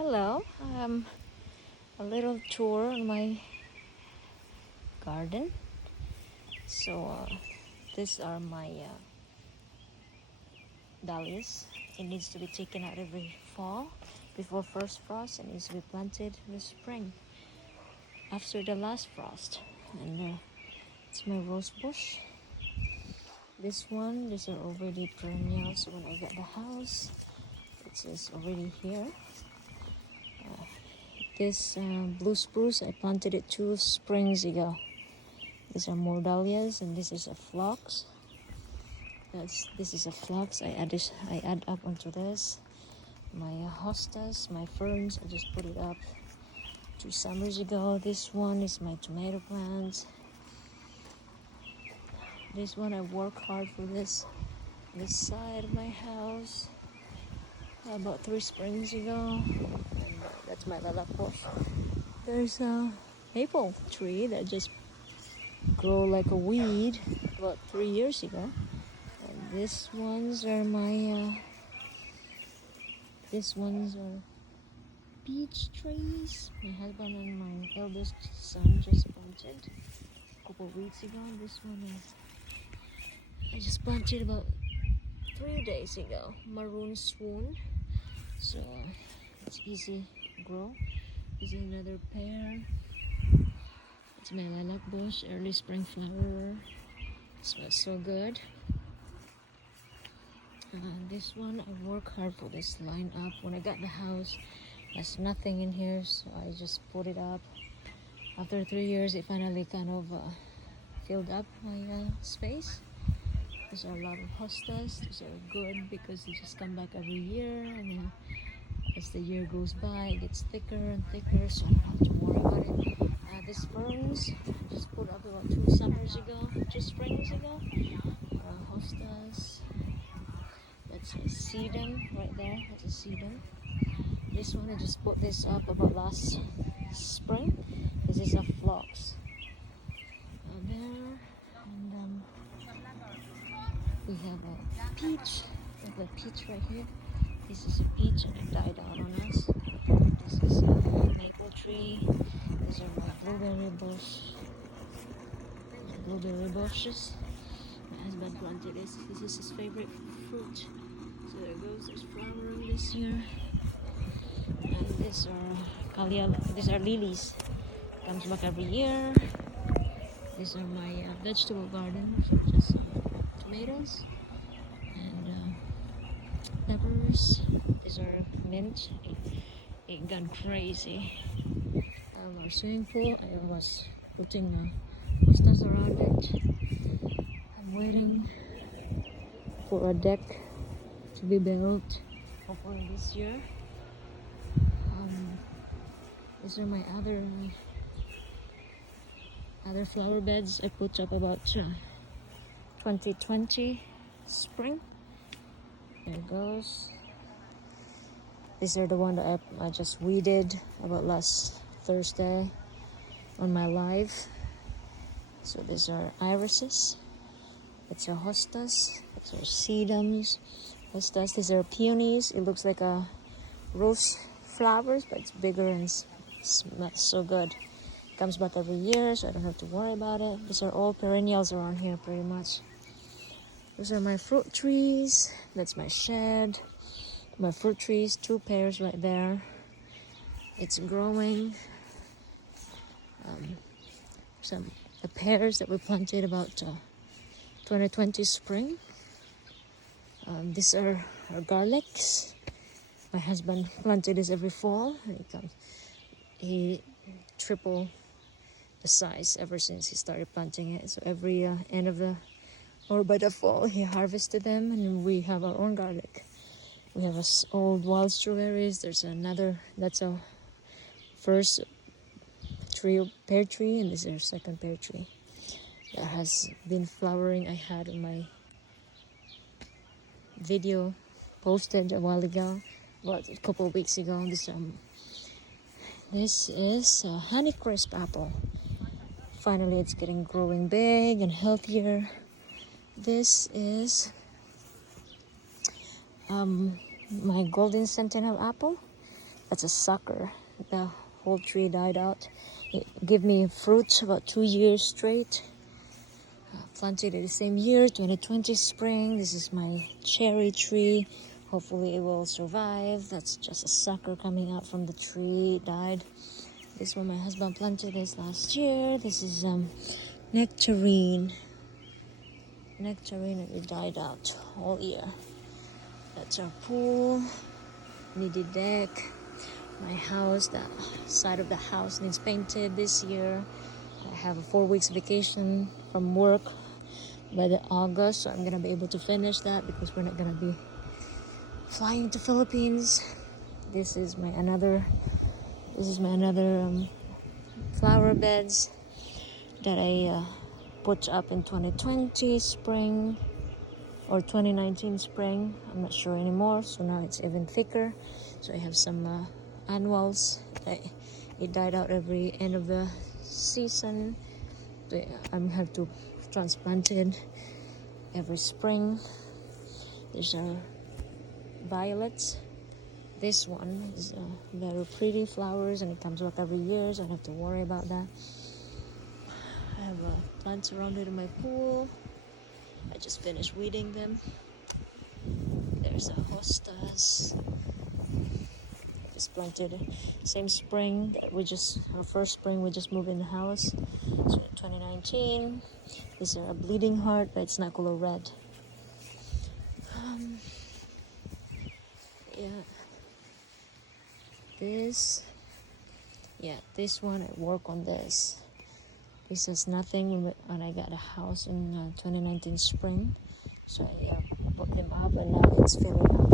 Hello, a little tour on my garden. So these are my dahlias. It needs to be taken out every fall before first frost. It needs to be planted in the spring after the last frost. And it's my rose bush. These are already perennials. When I got the house, it is already here. This blue spruce, I planted it 2 springs ago. These are more dahlias, and this is a phlox. This is a phlox. I add up onto this. My hostas, my ferns, I just put it up 2 summers ago. This one is my tomato plants. This one I work hard for this side of my house about 3 springs ago. And that's my lilac bush. There's a maple tree that just grew like a weed about 3 years ago. And these ones are peach trees. My husband and my eldest son just planted a couple of weeks ago. This one I just planted about 3 days ago. Maroon swoon. So it's easy to grow. This is another pear. It's my lilac bush, early spring flower. It smells so good. This one I work hard for this line up. When I got the house, there's nothing in here, so I just put it up. After 3 years, it finally kind of filled up my space. There's a lot of hostas. These are good because they just come back every year, and then as the year goes by, it gets thicker and thicker, so I don't have to worry about it. These ferns I just put up about 2 springs ago. Hostas. That's a sedum right there. That's a sedum. This one I just put this up about last spring. This is a phlox. There, and we have a peach. We have a peach right here. This is a peach, and it died out on us. This is a maple tree. These are my blueberry bushes. My husband planted this. This is his favorite fruit. So there it goes. There's flowering this year. And these are lilies. Comes back every year. These are my vegetable garden. So just tomatoes and peppers. These are mint. It gone crazy. Our swimming pool, I was putting hostas around it. I'm waiting for a deck to be built, hopefully this year. These are my other flower beds I put up about 2020 spring. There it goes. These are the one that I just weeded about last Thursday on my live. So these are irises. It's our hostas. It's our sedums. Hostas. These are peonies. It looks like a rose flowers, but it's bigger and smells so good. Comes back every year, so I don't have to worry about it. These are all perennials around here, pretty much. Those are my fruit trees. That's my shed. My fruit trees, 2 pears right there. It's growing. The pears that we planted about 2020 spring. These are our garlics. My husband planted this every fall, and he tripled the size ever since he started planting it. So every end of by the fall, he harvested them, and we have our own garlic. We have old wild strawberries. There's another, that's our first pear tree, and this is our second pear tree that has been flowering. I had on my video posted a while ago, about a couple of weeks ago. This is a Honeycrisp apple. Finally, it's growing big and healthier. This is my golden sentinel apple. That's a sucker. The whole tree died out. It gave me fruit about 2 years straight. Planted it the same year, 2020 spring. This is my cherry tree. Hopefully it will survive. That's just a sucker coming out from the tree. It died. This one my husband planted this last year. This is nectarine. Nectarine, and it died out all year. That's our pool. Needed deck. My house, the side of the house needs painted this year. I have a 4 weeks vacation from work by the August, so I'm gonna be able to finish that because we're not gonna be flying to Philippines. This is my another flower beds that I put up in 2020 spring or 2019 spring. I'm not sure anymore, so now it's even thicker. So I have some annuals. It died out every end of the season. I have to transplant it every spring. There's our violets. This one is very pretty flowers, and it comes back every year, so I don't have to worry about that. I have plants surrounded in my pool. I just finished weeding them. There's a hostas. Just planted same spring that our first spring we just moved in the house. So 2019. These are a bleeding heart, but it's not color red. This one I work on this. This is nothing when I got a house in 2019 spring. So I put them up, and now it's filling up.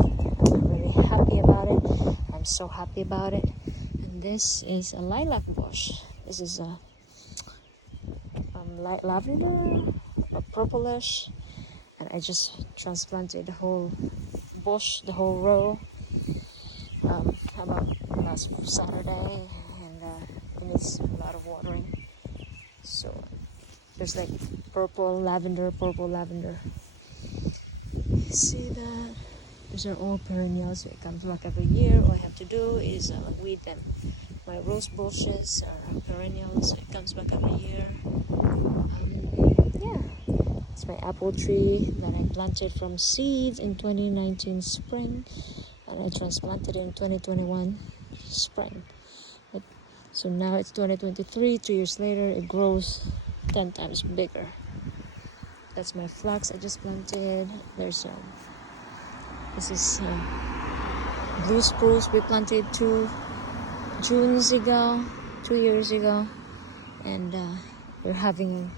I'm really happy about it. I'm so happy about it. And this is a lilac bush. This is a light lavender, a purplish, and I just transplanted the whole bush, the whole row, about last Saturday, and it needs a lot of watering. So there's like purple lavender. See that? These are all perennials, so it comes back every year. All I have to do is weed them. My rose bushes are perennials, so it comes back every year. It's my apple tree that I planted from seeds in 2019 spring, and I transplanted it in 2021 spring. So now it's 2023, 2 years later, it grows 10 times bigger. That's my flax I just planted. This is blue spruce we planted 2 years ago, and we're having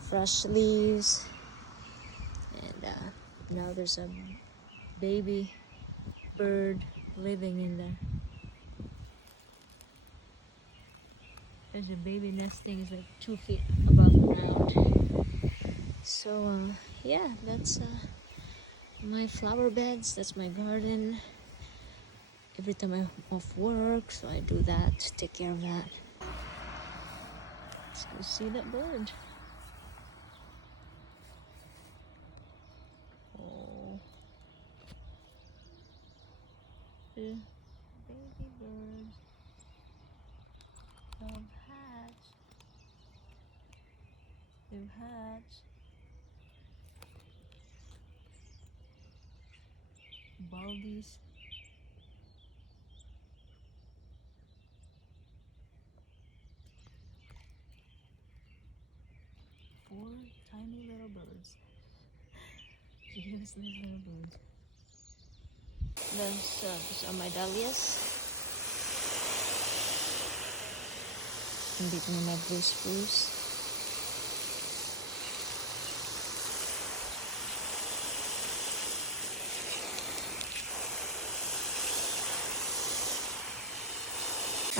fresh leaves, and now there's a baby bird living in there. There's a baby nesting. It's like 2 feet above the ground. So that's my flower beds. That's my garden. Every time I'm off work, so I do that, take care of that. Let's go see that bird. Oh, the baby birds have hatched. They've hatched. Baldies. Four tiny little birds. Useless little birds. These are my dahlias. In between my blue spruce.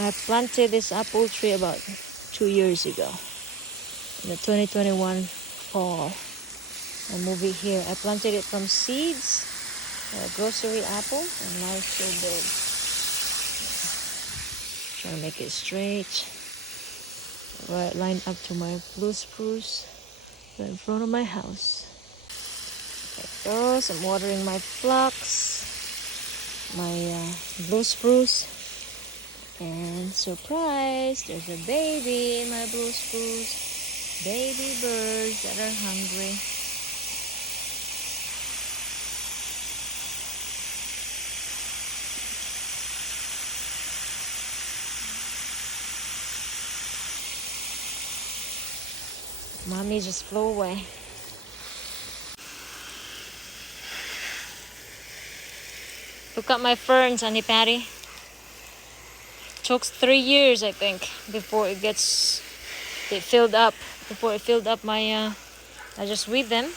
I planted this apple tree about 2 years ago. In the 2021 fall. I moved it here. I planted it from seeds, a grocery apple, and now it's so big. Trying to make it straight. Right, lined up to my blue spruce right in front of my house. There it goes. I'm watering my phlox, my blue spruce. And surprise, there's a baby in my blue spruce. Baby birds that are hungry. Mommy just flew away. Look at my ferns, Honey Patty. Took 3 years, I think, before it filled up. Before it filled up my, I just weed them.